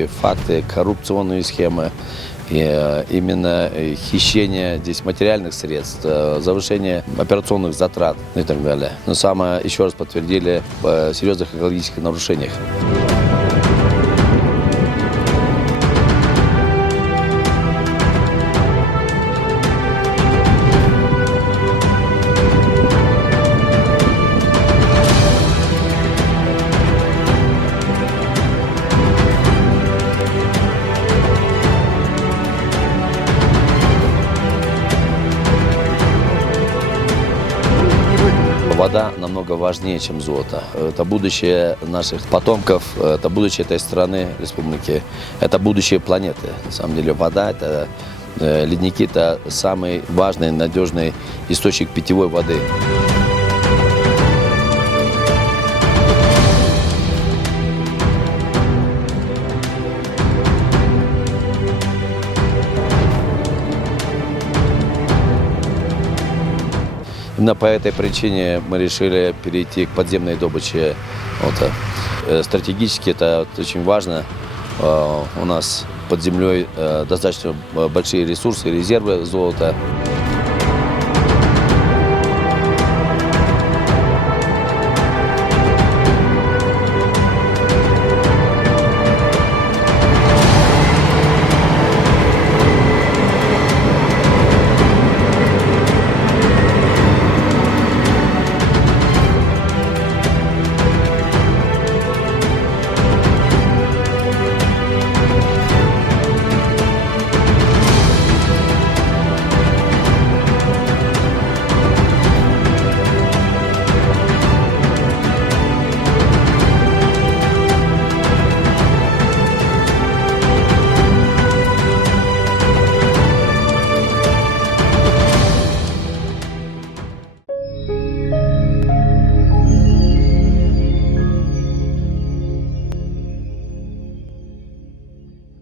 многие факты, коррупционные схемы, и именно хищение здесь материальных средств, завышение операционных затрат и так далее. Но самое, еще раз подтвердили, серьезных экологических нарушениях. Вода намного важнее, чем золото. Это будущее наших потомков, это будущее этой страны, республики, это будущее планеты. На самом деле вода, это ледники, это самый важный, надежный источник питьевой воды. Именно по этой причине мы решили перейти к подземной добыче. Стратегически это очень важно. У нас под землей достаточно большие ресурсы, резервы золота.